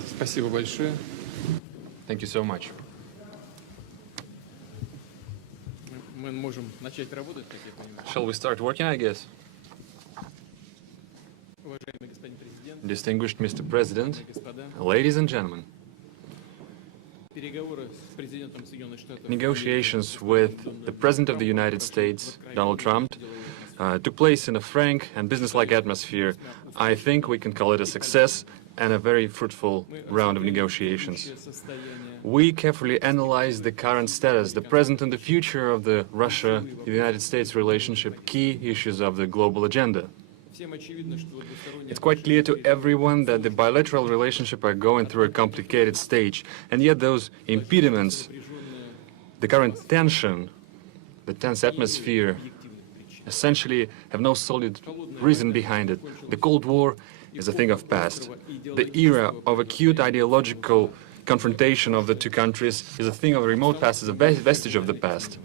Спасибо большое. Thank you so much. Мы можем начать работать, как я понимаю. Shall we start working, I guess? Уважаемый господин президент, Distinguished Mr. President, господа, ladies and gentlemen, переговоры с президентом Соединенных Штатов negotiations with the President of the United States, Donald Trump, took place in a frank and business-like atmosphere. I think we can call it a success and a very fruitful round of negotiations. We carefully analyzed the current status, the present and the future of the Russia-United States relationship, key issues of the global agenda. It's quite clear to everyone that the bilateral relationship are going through a complicated stage, and yet those impediments, the current tension, the tense atmosphere, essentially have no solid reason behind it. The Cold War is a thing of past. The era of acute ideological confrontation of the two countries is a thing of remote past, is a vestige of the past.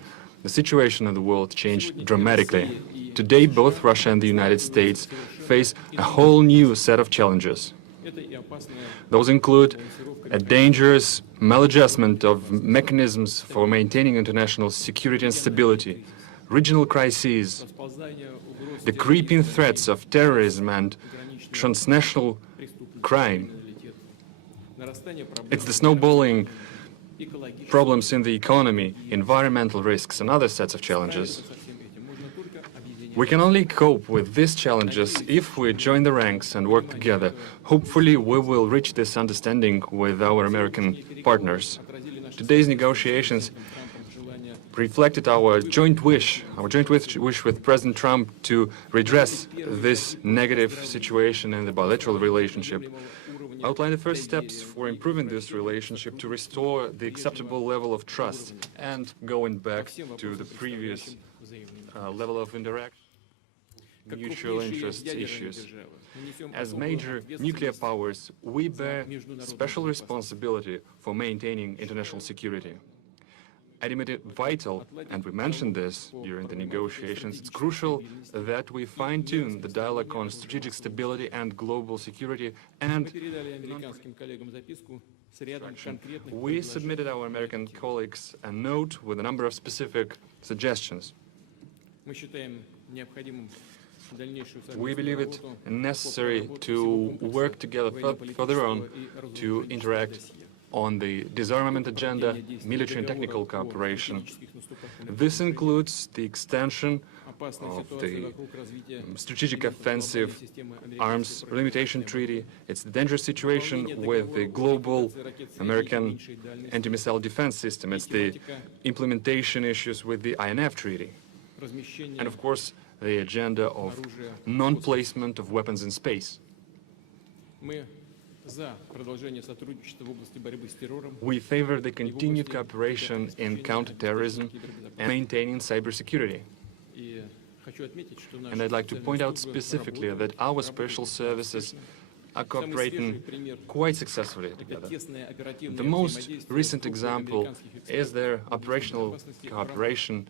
The situation in the world changed dramatically. Today, both Russia and the United States face a whole new set of challenges. Those include a dangerous maladjustment of mechanisms for maintaining international security and stability, regional crises, the creeping threats of terrorism and transnational crime. It's the snowballing problems in the economy, environmental risks, and other sets of challenges. We can only cope with these challenges if we join the ranks and work together. Hopefully, we will reach this understanding with our American partners. Today's negotiations reflected our joint wish with President Trump to redress this negative situation in the bilateral relationship, outline the first steps for improving this relationship to restore the acceptable level of trust and going back to the previous level of interaction, mutual interest issues. As major nuclear powers, we bear special responsibility for maintaining international security. I deem it vital, and we mentioned this during the negotiations, it's crucial that we fine-tune the dialogue on strategic stability and global security, and we submitted our American colleagues a note with a number of specific suggestions. We believe it necessary to work together further on to interact on the disarmament agenda, military and technical cooperation. This includes the extension of the strategic offensive arms limitation treaty. It's the dangerous situation with the global American anti-missile defense system. It's the implementation issues with the INF treaty. And of course, the agenda of non-placement of weapons in space. We favor the continued cooperation in counterterrorism and maintaining cybersecurity. And I'd like to point out specifically that our special services are cooperating quite successfully together. The most recent example is their operational cooperation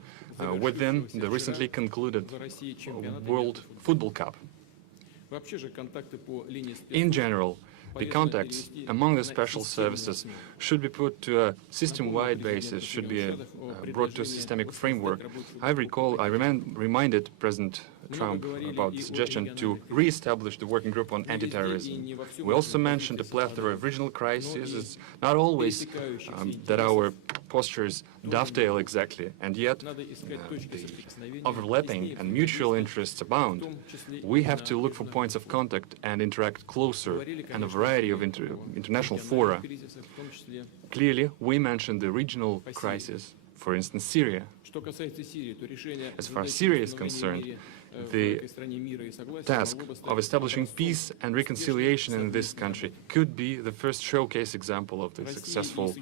within the recently concluded World Football Cup. In general, the contacts among the special services should be put to a system-wide basis, should be brought to a systemic framework. I reminded President Trump about the suggestion to re-establish the working group on anti-terrorism. We also mentioned a plethora of regional crises. It's not always that our postures dovetail exactly, and yet the overlapping and mutual interests abound. We have to look for points of contact and interact closer in a variety of international fora. Clearly, we mentioned the regional crisis, for instance, Syria. As far as Syria is concerned, the task of establishing peace and reconciliation in this country could be the first showcase example of the successful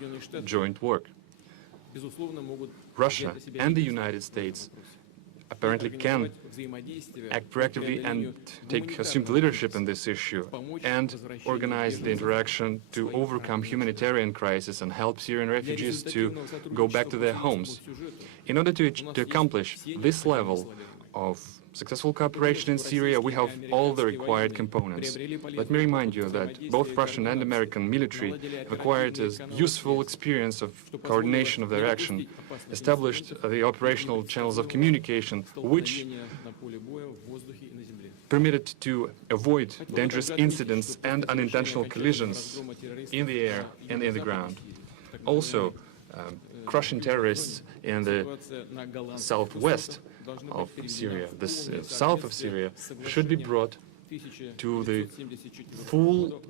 joint work. Russia and the United States apparently can act proactively and assume the leadership in this issue and organize the interaction to overcome humanitarian crisis and help Syrian refugees to go back to their homes. In order to accomplish this level of successful cooperation in Syria, we have all the required components. Let me remind you that both Russian and American military have acquired a useful experience of coordination of their action, established the operational channels of communication, which permitted to avoid dangerous incidents and unintentional collisions in the air and in the ground. Also, crushing terrorists in the southwest of Syria, the south of Syria, should be brought to the full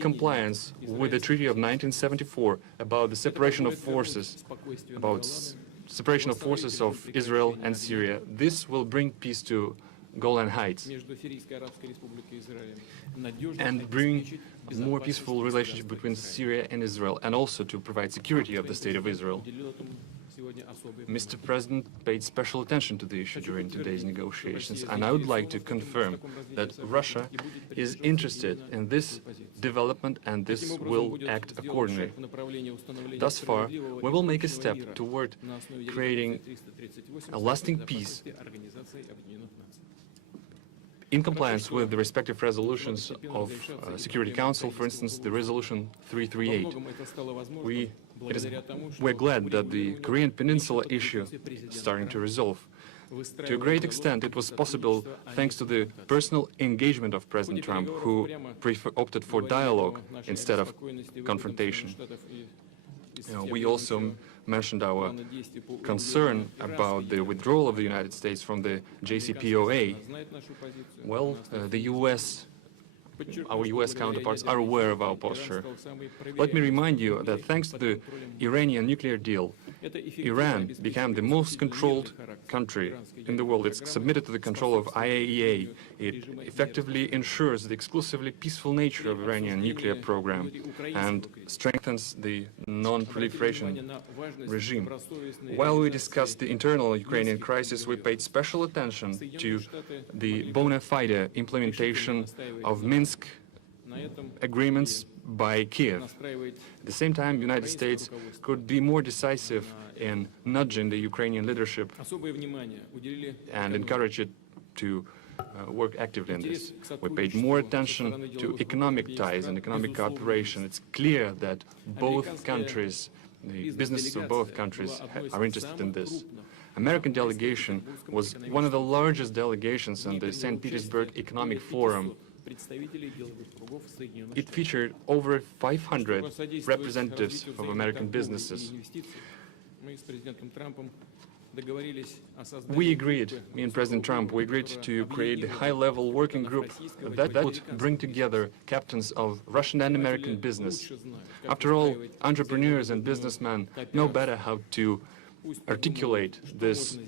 compliance with the Treaty of 1974 about the separation of forces, separation of forces of Israel and Syria. This will bring peace to Golan Heights and bring a more peaceful relationship between Syria and Israel, and also to provide security of the State of Israel. Mr. President paid special attention to the issue during today's negotiations, and I would like to confirm that Russia is interested in this development and this will act accordingly. Thus far, we will make a step toward creating a lasting peace in compliance with the respective resolutions of Security Council, for instance, the resolution 338. We're glad that the Korean Peninsula issue is starting to resolve. To a great extent, it was possible thanks to the personal engagement of President Trump, who opted for dialogue instead of confrontation. We also mentioned our concern about the withdrawal of the United States from the JCPOA. Well, our US counterparts are aware of our posture. Let me remind you that thanks to the Iranian nuclear deal, Iran became the most controlled country in the world. It's submitted to the control of IAEA. It effectively ensures the exclusively peaceful nature of Iranian nuclear program and strengthens the non-proliferation regime. While we discussed the internal Ukrainian crisis, we paid special attention to the bona fide implementation of Minsk agreements by Kiev. At the same time, the United States could be more decisive in nudging the Ukrainian leadership and encourage it to work actively in this. We paid more attention to economic ties and economic cooperation. It's clear that both countries, the businesses of both countries, are interested in this. American delegation was one of the largest delegations in the St. Petersburg Economic Forum. It featured over 500 representatives of American businesses. We agreed, me and President Trump, we agreed to create a high-level working group that would bring together captains of Russian and American business. After all, entrepreneurs and businessmen know better how to articulate this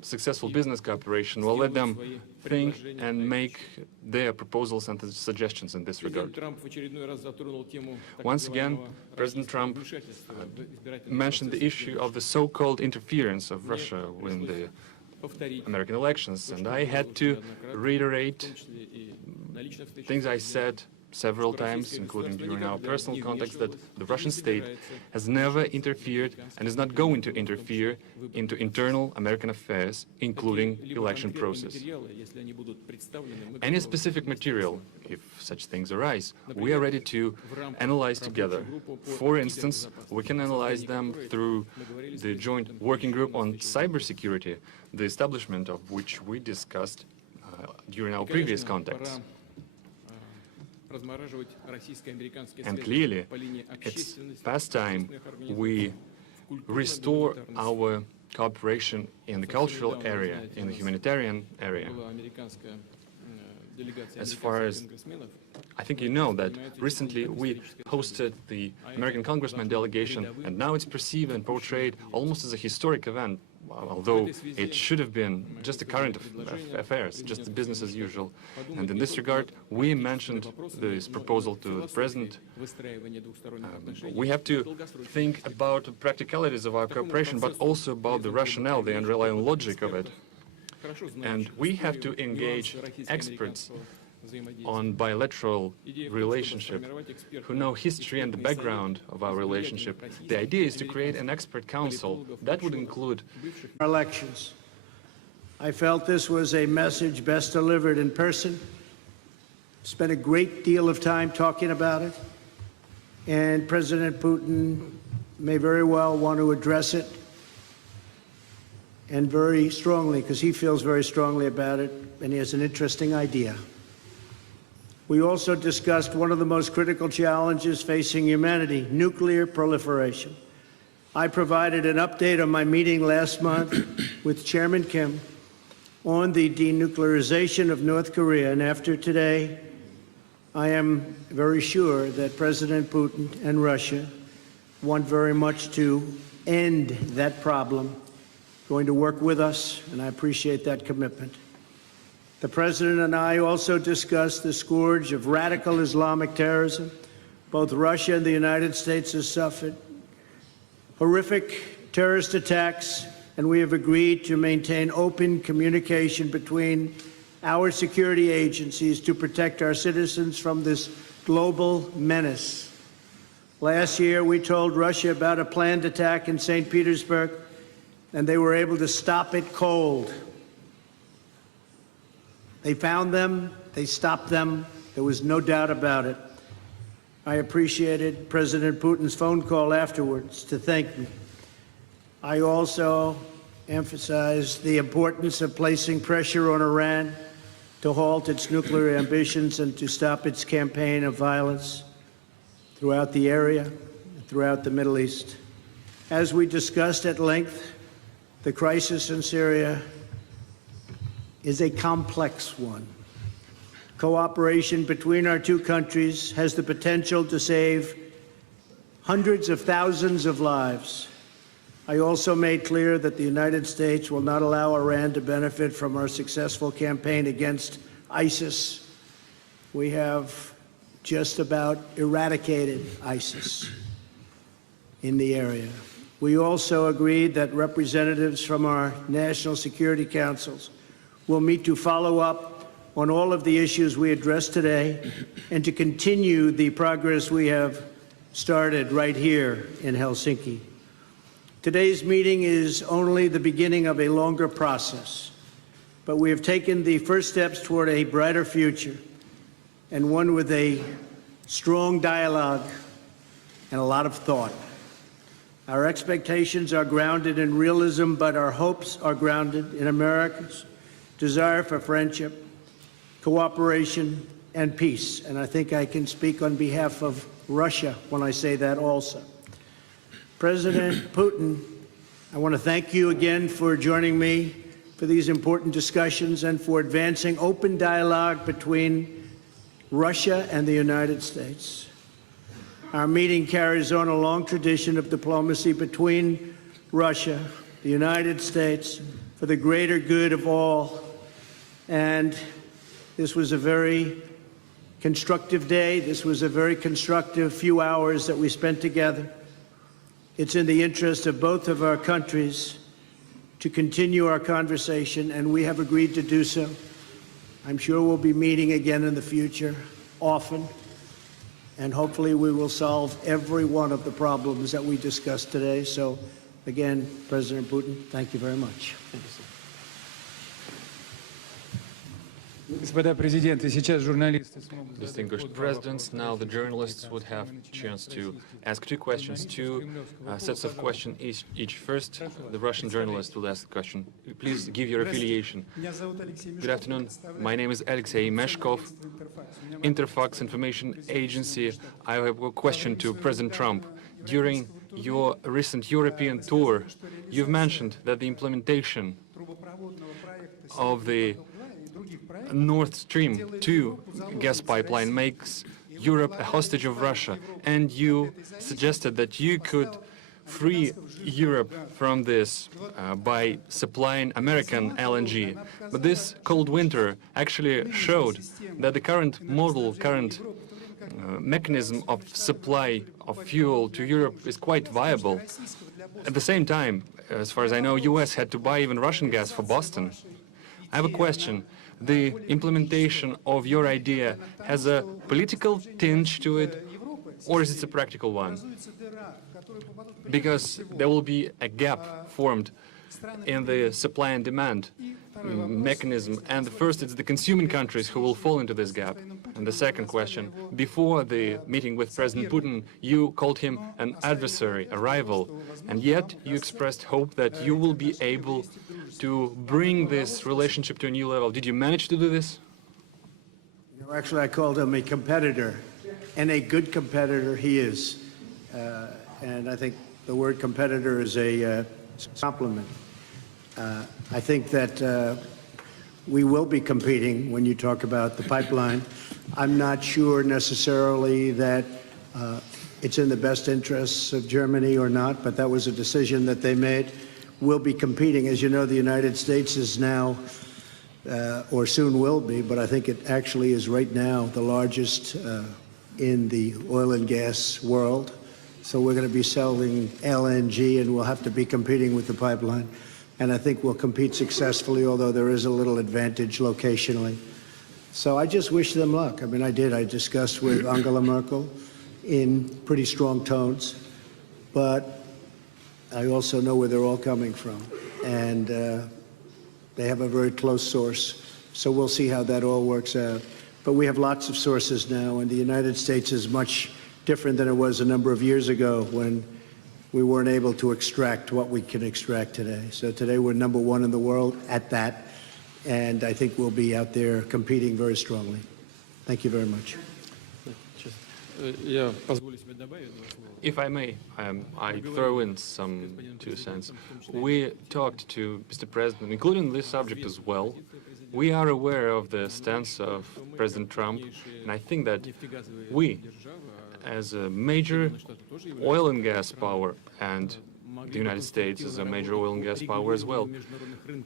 successful business cooperation. We'll let them think and make their proposals and suggestions in this regard. Once again, President Trump mentioned the issue of the so-called interference of Russia in the American elections, and I had to reiterate things I said several times, including during our personal context, that the Russian state has never interfered and is not going to interfere into internal American affairs, including election process. Any specific material, if such things arise, we are ready to analyze together. For instance, we can analyze them through the joint working group on cybersecurity, the establishment of which we discussed during our previous contacts. And clearly, it's past time we restore our cooperation in the cultural area, in the humanitarian area. As far as I think you know that recently we hosted the American Congressman delegation, and now it's perceived and portrayed almost as a historic event, although it should have been just a current affairs, just business as usual. And in this regard, we mentioned this proposal to the President. We have to think about the practicalities of our cooperation, but also about the rationale, the underlying logic of it. And we have to engage experts on bilateral relationship who know history and the background of our relationship. The idea is to create an expert council that would include elections. I felt this was a message best delivered in person. Spent a great deal of time talking about it, and President Putin may very well want to address it, and very strongly, because he feels very strongly about it, and he has an interesting idea. We also discussed one of the most critical challenges facing humanity, nuclear proliferation. I provided an update on my meeting last month with Chairman Kim on the denuclearization of North Korea, and after today, I am very sure that President Putin and Russia want very much to end that problem, going to work with us, and I appreciate that commitment. The President and I also discussed the scourge of radical Islamic terrorism. Both Russia and the United States have suffered horrific terrorist attacks, and we have agreed to maintain open communication between our security agencies to protect our citizens from this global menace. Last year, we told Russia about a planned attack in St. Petersburg, and they were able to stop it cold. They found them, they stopped them, there was no doubt about it. I appreciated President Putin's phone call afterwards to thank me. I also emphasized the importance of placing pressure on Iran to halt its nuclear ambitions and to stop its campaign of violence throughout the area, throughout the Middle East. As we discussed at length, the crisis in Syria is a complex one. Cooperation between our two countries has the potential to save hundreds of thousands of lives. I also made clear that the United States will not allow Iran to benefit from our successful campaign against ISIS. We have just about eradicated ISIS in the area. We also agreed that representatives from our national security councils will meet to follow up on all of the issues we addressed today and to continue the progress we have started right here in Helsinki. Today's meeting is only the beginning of a longer process, but we have taken the first steps toward a brighter future, and one with a strong dialogue and a lot of thought. Our expectations are grounded in realism, but our hopes are grounded in America's desire for friendship, cooperation, and peace. And I think I can speak on behalf of Russia when I say that also. President Putin, I want to thank you again for joining me for these important discussions and for advancing open dialogue between Russia and the United States. Our meeting carries on a long tradition of diplomacy between Russia, the United States, for the greater good of all. And this was a very constructive day. This was a very constructive few hours that we spent together. It's in the interest of both of our countries to continue our conversation, and we have agreed to do so. I'm sure we'll be meeting again in the future, often, and hopefully we will solve every one of the problems that we discussed today. So, again, President Putin, thank you very much. Thank you, sir. Господа президенты, сейчас журналисты смогут задать Distinguished presidents, now the journalists would have a chance to ask two questions, two sets of questions each. First, the Russian journalist will ask the question. Please give your affiliation. Good afternoon. My name is Alexei Meshkov, Interfax Information Agency. I have a question to President Trump. During your recent European tour, you've mentioned that the implementation of the Nord Stream 2 gas pipeline makes Europe a hostage of Russia, and you suggested that you could free Europe from this by supplying American LNG. But this cold winter actually showed that the current mechanism of supply of fuel to Europe is quite viable. At the same time, as far as I know, US had to buy even Russian gas for Boston. I have a question. The implementation of your idea has a political tinge to it, or is it a practical one? Because there will be a gap formed in the supply and demand mechanism. And the first, it's the consuming countries who will fall into this gap. And the second question, before the meeting with President Putin, you called him an adversary, a rival, and yet you expressed hope that you will be able to bring this relationship to a new level. Did you manage to do this? No, actually, I called him a competitor, and a good competitor he is. And I think the word competitor is a compliment. I think that we will be competing when you talk about the pipeline. I'm not sure necessarily that it's in the best interests of Germany or not, but that was a decision that they made. We'll be competing. As you know, the United States is now, or soon will be, but I think it actually is right now the largest in the oil and gas world. So we're going to be selling LNG, and we'll have to be competing with the pipeline. And I think we'll compete successfully, although there is a little advantage locationally. So I just wish them luck. I mean, I did. I discussed with Angela Merkel in pretty strong tones, but I also know where they're all coming from. And they have a very close source. So we'll see how that all works out. But we have lots of sources now, and the United States is much different than it was a number of years ago when we weren't able to extract what we can extract today. So today we're number one in the world at that, and I think we'll be out there competing very strongly. Thank you very much. If I may, I throw in some 2 cents. We talked to Mr. President, including this subject as well. We are aware of the stance of President Trump, and I think that we, as a major oil and gas power, and the United States is a major oil and gas power as well,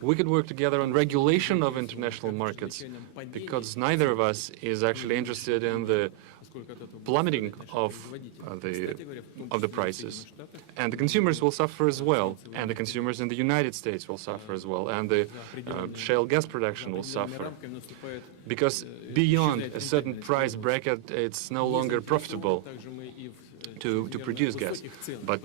we could work together on regulation of international markets, because neither of us is actually interested in the plummeting of the prices. And the consumers will suffer as well, and the consumers in the United States will suffer as well, and the shale gas production will suffer. Because beyond a certain price bracket, it's no longer profitable to produce gas. But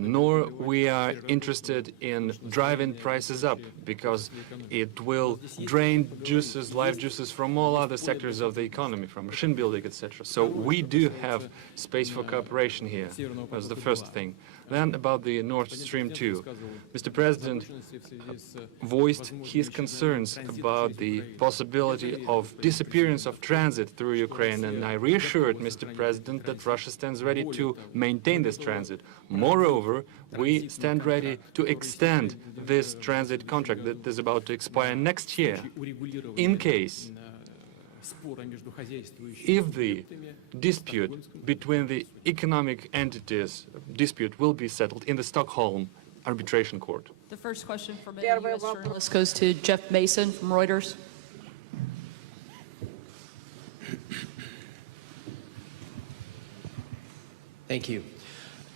nor we are interested in driving prices up, because it will drain juices, life juices from all other sectors of the economy, from machine building, etc. So we do have space for cooperation here. That's the first thing. Then about the Nord Stream 2. Mr. President voiced his concerns about the possibility of disappearance of transit through Ukraine, and I reassured Mr. President that Russia stands ready to maintain this transit. Moreover, we stand ready to extend this transit contract that is about to expire next year, in case if the dispute between the economic entities will be settled in the Stockholm Arbitration Court. The first question from a U.S. journalist goes to Jeff Mason from Reuters. Thank you.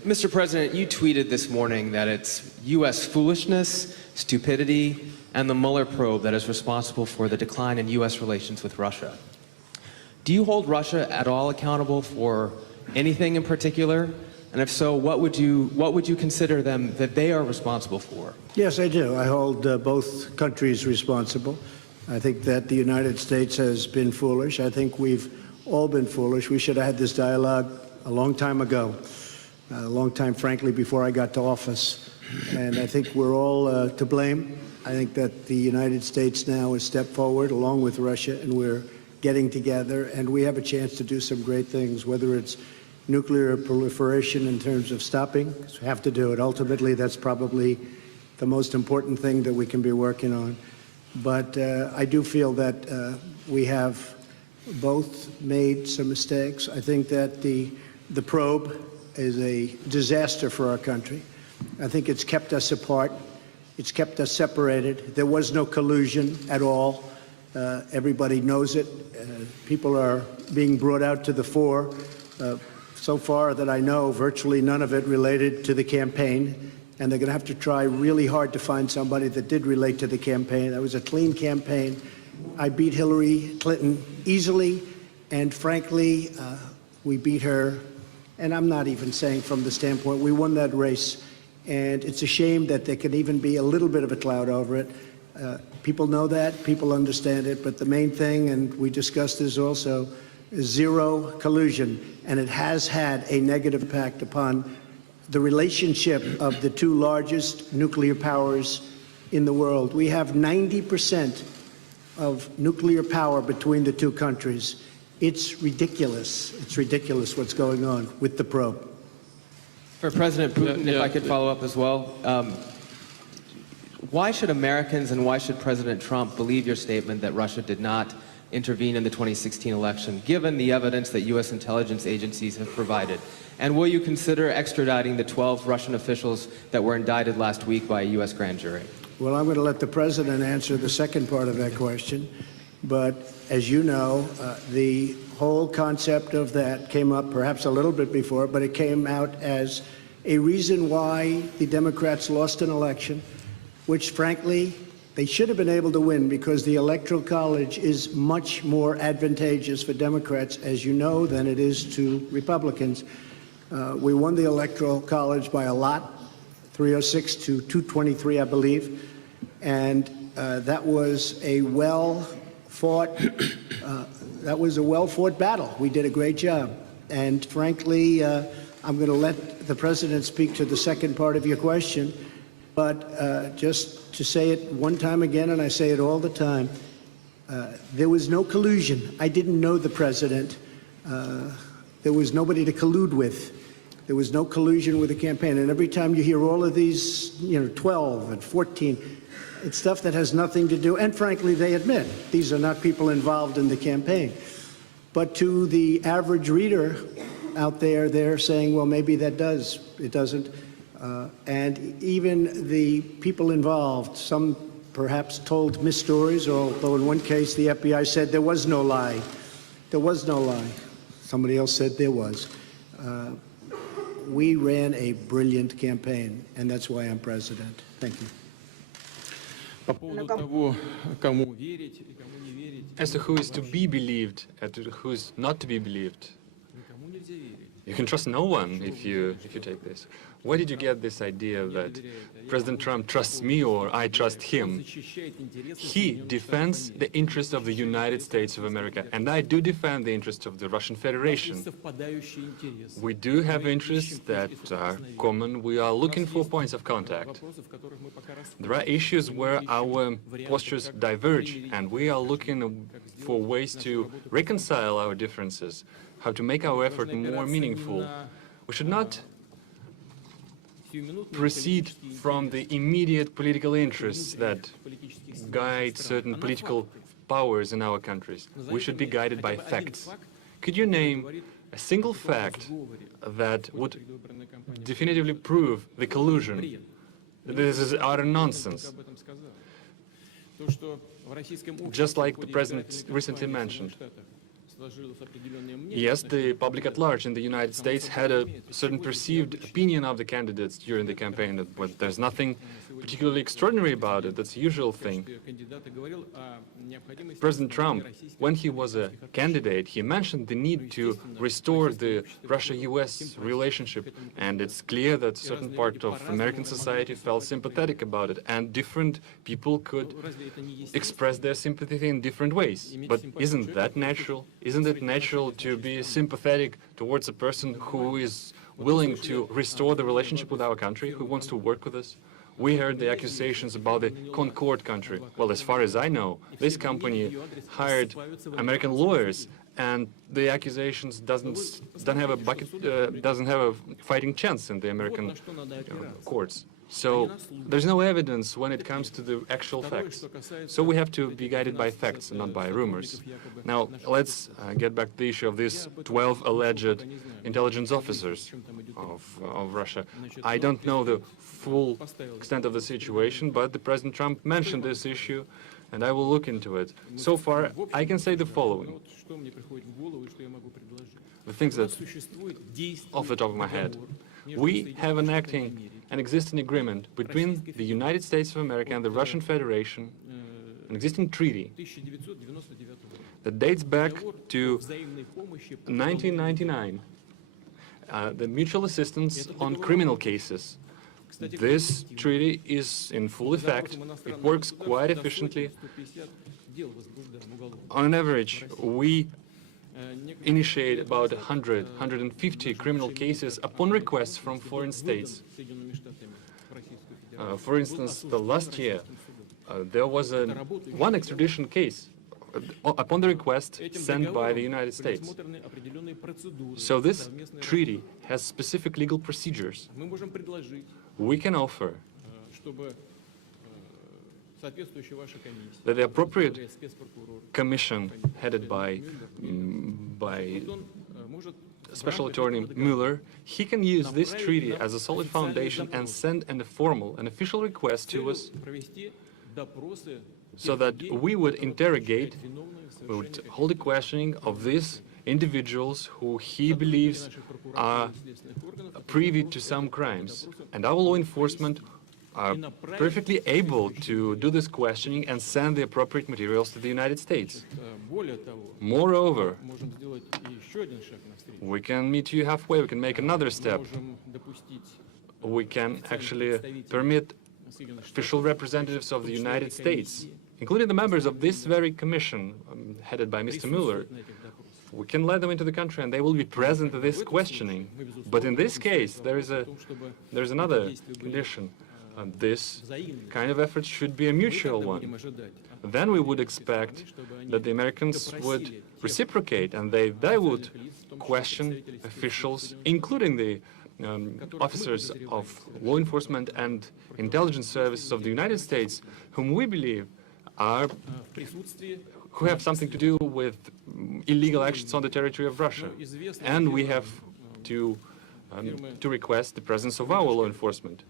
Mr. President, you tweeted this morning that it's U.S. foolishness, stupidity, and the Mueller probe that is responsible for the decline in U.S. relations with Russia. Do you hold Russia at all accountable for anything in particular? And if so, what would you consider them that they are responsible for? Yes, I do. I hold both countries responsible. I think that the United States has been foolish. I think we've all been foolish. We should have had this dialogue a long time ago, a long time, frankly, before I got to office. And I think we're all to blame. I think that the United States now has stepped forward along with Russia, and we're getting together, and we have a chance to do some great things, whether it's nuclear proliferation in terms of stopping, because we have to do it. Ultimately, that's probably the most important thing that we can be working on. But I do feel that we have both made some mistakes. I think that the probe is a disaster for our country. I think it's kept us apart. It's kept us separated. There was no collusion at all. Everybody knows it. People are being brought out to the fore. So far that I know, virtually none of it related to the campaign. And they're going to have to try really hard to find somebody that did relate to the campaign. That was a clean campaign. I beat Hillary Clinton easily. And frankly, we beat her. And I'm not even saying from the standpoint, we won that race. And it's a shame that there can even be a little bit of a cloud over it. People know that, people understand it, but the main thing, and we discussed this also, is zero collusion, and it has had a negative impact upon the relationship of the two largest nuclear powers in the world. We have 90% of nuclear power between the two countries. It's ridiculous. It's ridiculous what's going on with the probe. For President Putin, if Yeah, I could follow up as well, why should Americans and why should President Trump believe your statement that Russia did not intervene in the 2016 election, given the evidence that U.S. intelligence agencies have provided? And will you consider extraditing the 12 Russian officials that were indicted last week by a U.S. grand jury? Well, I'm going to let the president answer the second part of that question. But as you know, the whole concept of that came up perhaps a little bit before, but it came out as a reason why the Democrats lost an election, which frankly, they should have been able to win because the Electoral College is much more advantageous for Democrats, as you know, than it is to Republicans. We won the Electoral College by a lot, 306 to 223, I believe. And that was a well-fought battle. We did a great job. And frankly, I'm going to let the president speak to the second part of your question. But just to say it one time again, and I say it all the time, there was no collusion. I didn't know the president. There was nobody to collude with. There was no collusion with the campaign. And every time you hear all of these, 12 and 14, it's stuff that has nothing to do, and frankly, they admit, these are not people involved in the campaign. But to the average reader out there, they're saying, well, maybe that does. It doesn't. And even the people involved, some perhaps told misstories, although in one case the FBI said there was no lie. There was no lie. Somebody else said there was. We ran a brilliant campaign, and that's why I'm president. Thank you. По поводу того, кому верить и кому не верить, As to who is to be believed and to who is not to be believed, никому нельзя верить. you can trust no one if you take this. Where did you get this idea that President Trump trusts me or I trust him? He defends the interests of the United States of America, and I do defend the interests of the Russian Federation. We do have interests that are common. We are looking for points of contact. There are issues where our postures diverge, and we are looking for ways to reconcile our differences, how to make our effort more meaningful. We should not proceed from the immediate political interests that guide certain political powers in our countries. We should be guided by facts. Could you name a single fact that would definitively prove the collusion? This is utter nonsense. Just like the president recently mentioned. Yes, the public at large in the United States had a certain perceived opinion of the candidates during the campaign, but there's nothing particularly extraordinary about it. That's a usual thing. President Trump, when he was a candidate, he mentioned the need to restore the Russia-US relationship, and it's clear that a certain part of American society felt sympathetic about it, and different people could express their sympathy in different ways. But isn't that natural? Isn't it natural to be sympathetic towards a person who is willing to restore the relationship with our country, who wants to work with us? We heard the accusations about the Concord country. Well, as far as I know, this company hired American lawyers, and the accusations doesn't have a fighting chance in the American courts. So there's no evidence when it comes to the actual facts. So we have to be guided by facts and not by rumors. Now, let's get back to the issue of these 12 alleged intelligence officers of Russia. I don't know the full extent of the situation, but the President Trump mentioned this issue, and I will look into it. So far, I can say the following. The things that, off the top of my head, we have an existing agreement between the United States of America and the Russian Federation, an existing treaty that dates back to 1999, the mutual assistance on criminal cases. This treaty is in full effect. It works quite efficiently. On average, we initiate about 100, 150 criminal cases upon request from foreign states. For instance, the last year, there was one extradition case upon the request sent by the United States. So this treaty has specific legal procedures. We can offer that the appropriate commission headed by Special Attorney Mueller, he can use this treaty as a solid foundation and send an official request to us so that we would interrogate, we would hold a questioning of these individuals who he believes are privy to some crimes. And our law enforcement are perfectly able to do this questioning and send the appropriate materials to the United States. Moreover, we can meet you halfway, we can make another step. We can actually permit official representatives of the United States, including the members of this very commission headed by Mr. Mueller, we can let them into the country and they will be present at this questioning. But in this case, there is another condition. This kind of effort should be a mutual one. Then we would expect that the Americans would reciprocate and they would question officials, including the officers of law enforcement and intelligence services of the United States, whom we believe who have something to do with illegal actions on the territory of Russia. And we have to request the presence of our law enforcement.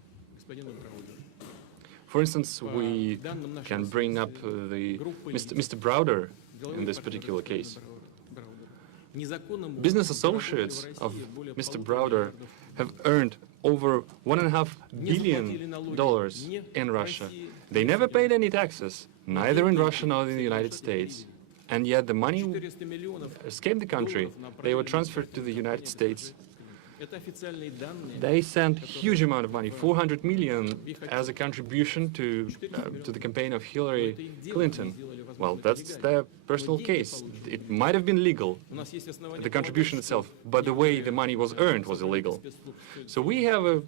For instance, we can bring up Mr. Browder in this particular case. Business associates of Mr. Browder have earned over $1.5 billion in Russia. They never paid any taxes, neither in Russia nor in the United States. And yet the money escaped the country. They were transferred to the United States. They sent a huge amount of money, 400 million, as a contribution to the campaign of Hillary Clinton. Well, that's their personal case. It might have been legal, the contribution itself, but the way the money was earned was illegal. So we have a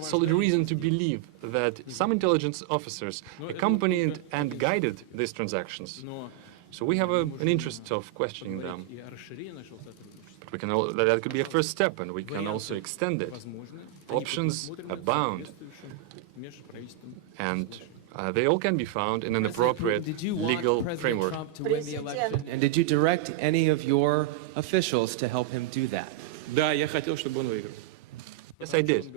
solid reason to believe that some intelligence officers accompanied and guided these transactions. So we have an interest of questioning them. But that could be a first step, and we can also extend it. Options abound, and they all can be found in an appropriate legal framework. Trump to win the election? And did you direct any of your officials to help him do that? Yes, I did.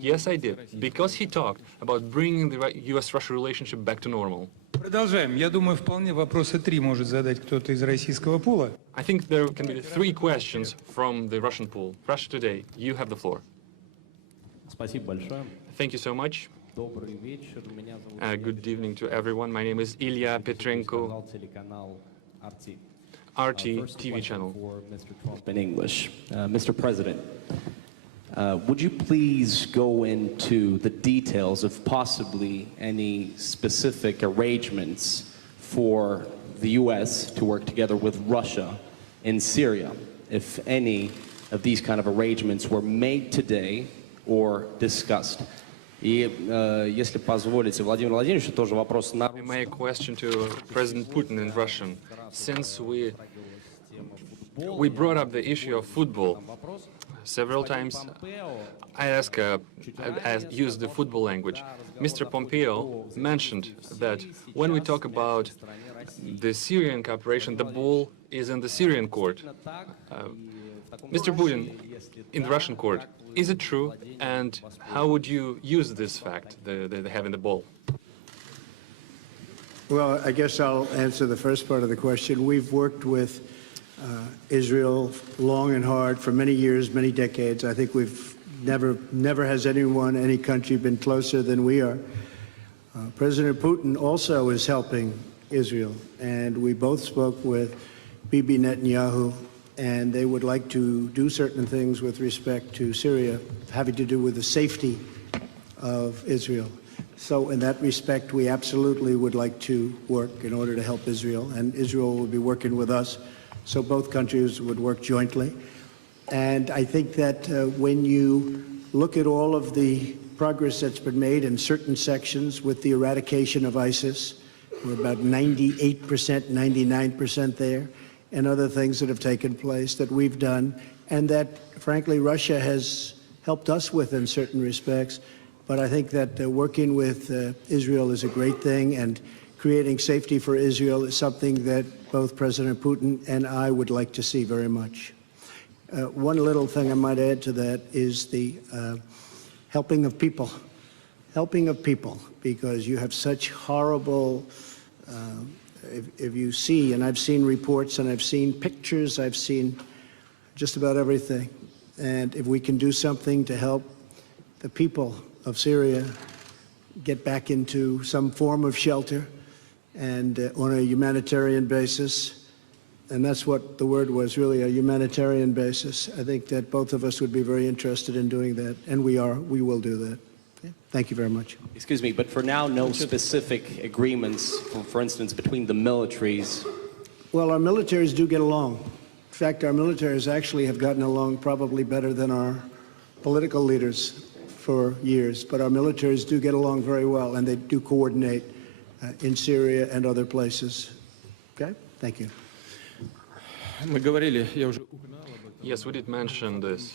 Yes, I did. Because he talked about bringing the US-Russia relationship back to normal. Продолжаем. Я думаю, вполне вопроса 3 может задать кто-то из российского пула. I think there can be 3 questions from the Russian pool. Russia Today, you have the floor. Спасибо большое. Thank you so much. Добрый вечер. Меня зовут Good evening to everyone. My name is Ilya Petrenko, телеканал RT. RT TV channel. For Mr. Trump in English. Mr. President, would you please go into the details of possibly any specific arrangements for the U.S. to work together with Russia in Syria, if any of these kind of arrangements were made today or discussed? И если позволите, Владимир Владимирович, тоже вопрос на... My question to President Putin in Russian. Since we brought up the issue of football several times, I used the football language. Mr. Pompeo mentioned that when we talk about the Syrian cooperation, the ball is in the Syrian court. Mr. Putin, in the Russian court, is it true? And how would you use this fact, the having the ball? Well, I guess I'll answer the first part of the question. We've worked with Israel long and hard for many years, many decades. I think we've never has any country been closer than we are. President Putin also is helping Israel, and we both spoke with Bibi Netanyahu, and they would like to do certain things with respect to Syria, having to do with the safety of Israel. So in that respect, we absolutely would like to work in order to help Israel, and Israel will be working with us, so both countries would work jointly. And I think that when you look at all of the progress that's been made in certain sections with the eradication of ISIS, we're about 98%, 99% there, and other things that have taken place that we've done, and that, frankly, Russia has helped us with in certain respects. But I think that working with Israel is a great thing, and creating safety for Israel is something that both President Putin and I would like to see very much. One little thing I might add to that is the helping of people. Helping of people, because you have such horrible, if you see, and I've seen reports and I've seen pictures, I've seen just about everything. And if we can do something to help the people of Syria get back into some form of shelter and on a humanitarian basis, and that's what the word was, really, a humanitarian basis. I think that both of us would be very interested in doing that, and we will do that. Okay? Thank you very much. Excuse me, but for now, no specific agreements, for instance, between the militaries? Well, our militaries do get along. In fact, our militaries actually have gotten along probably better than our political leaders for years, but our militaries do get along very well, and they do coordinate in Syria and other places. Okay? Thank you. Yes, we did mention this.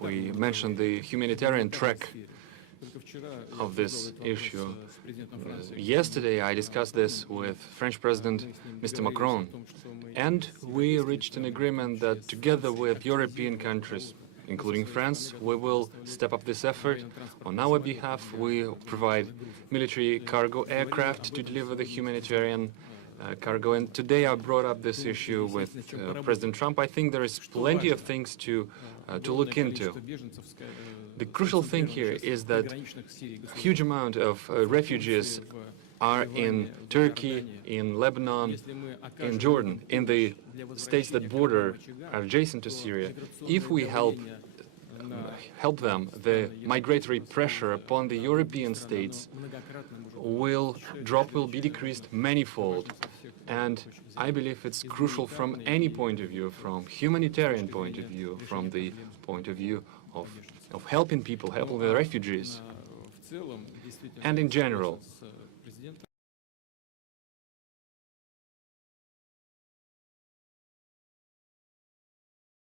We mentioned the humanitarian track of this issue. Yesterday, I discussed this with French President Mr. Macron, and we reached an agreement that together with European countries, including France, we will step up this effort. On our behalf, we provide military cargo aircraft to deliver the humanitarian cargo. And today I brought up this issue with President Trump. I think there is plenty of things to look into. The crucial thing here is that a huge amount of refugees are in Turkey, in Lebanon, in Jordan, in the states that border are adjacent to Syria. If we help them, the migratory pressure upon the European states will be decreased manifold. And I believe it's crucial from any point of view, from humanitarian point of view, from the point of view of helping people, helping the refugees. And in general,